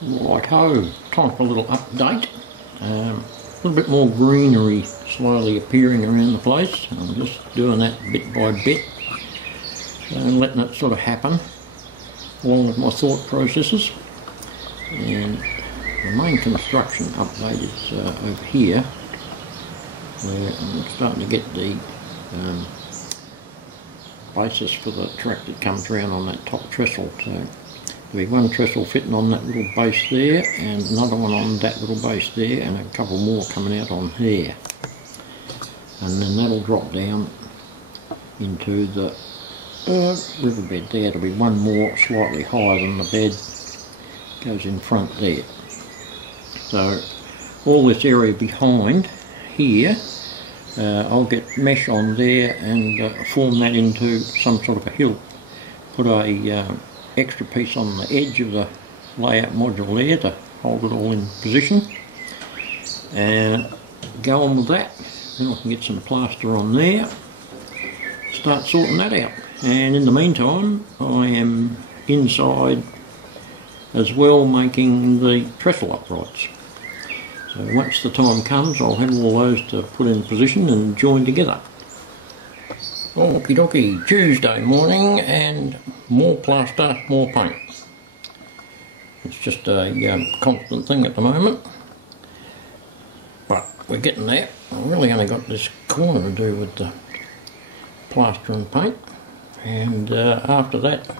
Righto, time for a little update. A little bit more greenery slowly appearing around the place. I'm just doing that bit by bit and letting it sort of happen along with my thought processes. And the main construction update is over here, where I'm starting to get the basis for the track that comes around on that top trestle. So there'll be one trestle fitting on that little base there, and another one on that little base there, and a couple more coming out on here. And then that'll drop down into the riverbed there. There'll be one more slightly higher than the bed, goes in front there. So all this area behind here, I'll get mesh on there and form that into some sort of a hill. Put a extra piece on the edge of the layout module there to hold it all in position, and go on with that. Then I can get some plaster on there, start sorting that out. And in the meantime, I am inside as well making the trestle uprights. So once the time comes, I'll have all those to put in position and join together. Okie dokie, Tuesday morning, and more plaster, more paint. It's just a constant thing at the moment, but we're getting there. I've really only got this corner to do with the plaster and paint, and after that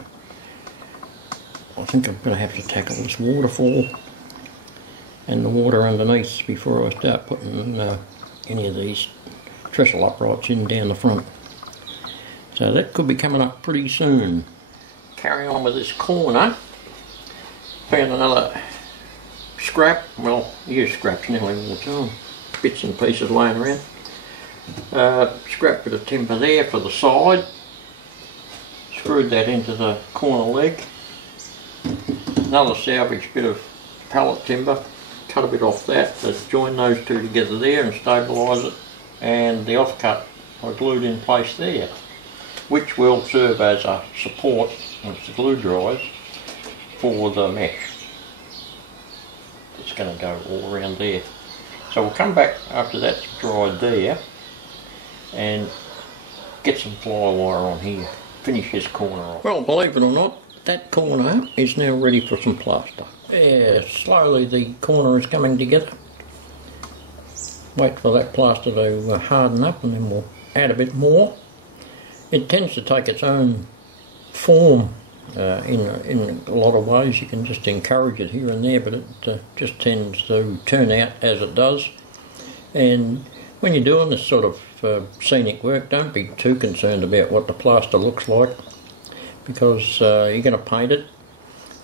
I think I'm going to have to tackle this waterfall and the water underneath before I start putting any of these trestle uprights in down the front. So that could be coming up pretty soon. Carrying on with this corner, found another scrap. Well, use scraps nearly all the time, bits and pieces laying around. Scrap bit of timber there for the side, screwed that into the corner leg. Another salvage bit of pallet timber, cut a bit off that, let's join those two together there and stabilise it, and the offcut I glued in place there, which will serve as a support once the glue dries for the mesh. It's going to go all around there. So we'll come back after that's dried there and get some fly wire on here, finish this corner off. Well, believe it or not, that corner is now ready for some plaster. Yeah, slowly the corner is coming together. Wait for that plaster to harden up and then we'll add a bit more. It tends to take its own form in a lot of ways. You can just encourage it here and there, but it just tends to turn out as it does. And when you're doing this sort of scenic work, don't be too concerned about what the plaster looks like, because you're going to paint it,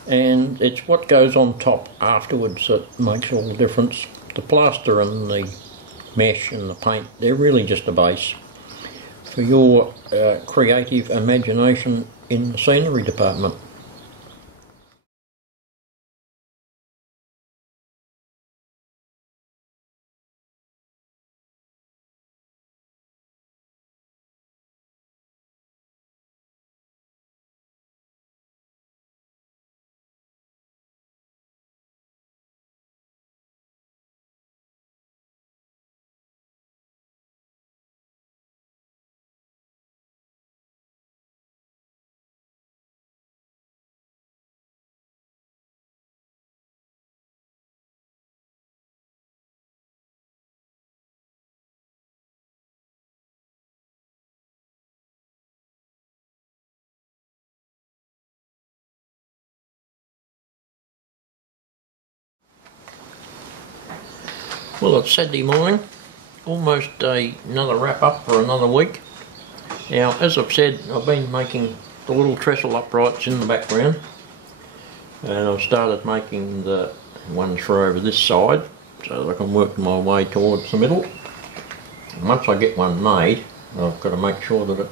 and it's what goes on top afterwards that makes all the difference. The plaster and the mesh and the paint, they're really just a base for your creative imagination in the scenery department. Well, it's Saturday morning, almost another wrap up for another week. Now, as I've said, I've been making the little trestle uprights in the background, and I've started making the ones for over this side so that I can work my way towards the middle. And once I get one made, I've got to make sure that it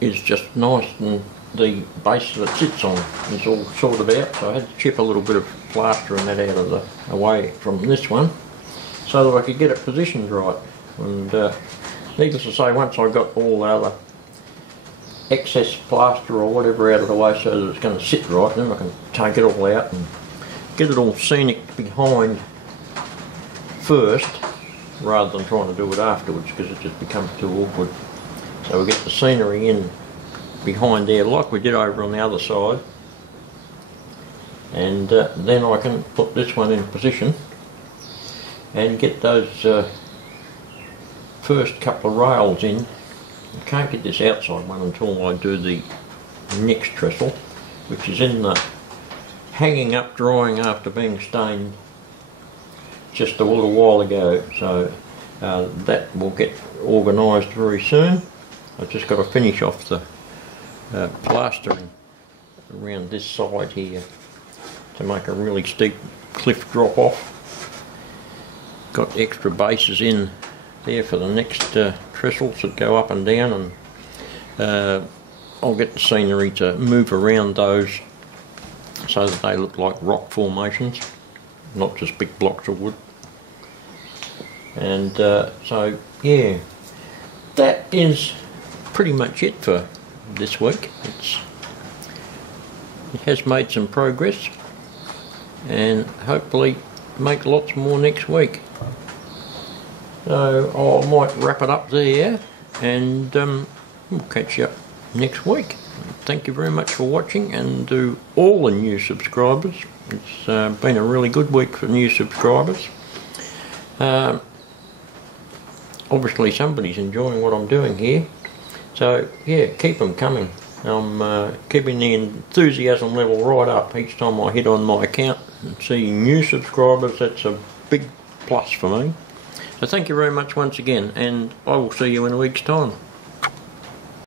is just nice and the base that it sits on is all sorted out. So I had to chip a little bit of plaster and that out of the away from this one, so that I could get it positioned right. And needless to say, once I got all the other excess plaster or whatever out of the way so that it's going to sit right, then I can take it all out and get it all scenic behind first, rather than trying to do it afterwards, because it just becomes too awkward. So we get the scenery in behind there like we did over on the other side, and then I can put this one in position and get those first couple of rails in. I can't get this outside one until I do the next trestle, which is in the hanging up drying after being stained just a little while ago, so that will get organised very soon. I've just got to finish off the plastering around this side here to make a really steep cliff drop off. Got extra bases in there for the next trestles that go up and down, and I'll get the scenery to move around those so that they look like rock formations, not just big blocks of wood. And so yeah, that is pretty much it for this week. It has made some progress, and hopefully make lots more next week. So I might wrap it up there, and we'll catch you up next week. Thank you very much for watching, and to all the new subscribers. It's been a really good week for new subscribers. Obviously somebody's enjoying what I'm doing here, so yeah, keep them coming. I'm keeping the enthusiasm level right up each time I hit on my account and see new subscribers. That's a big plus for me. So thank you very much once again, and I will see you in a week's time.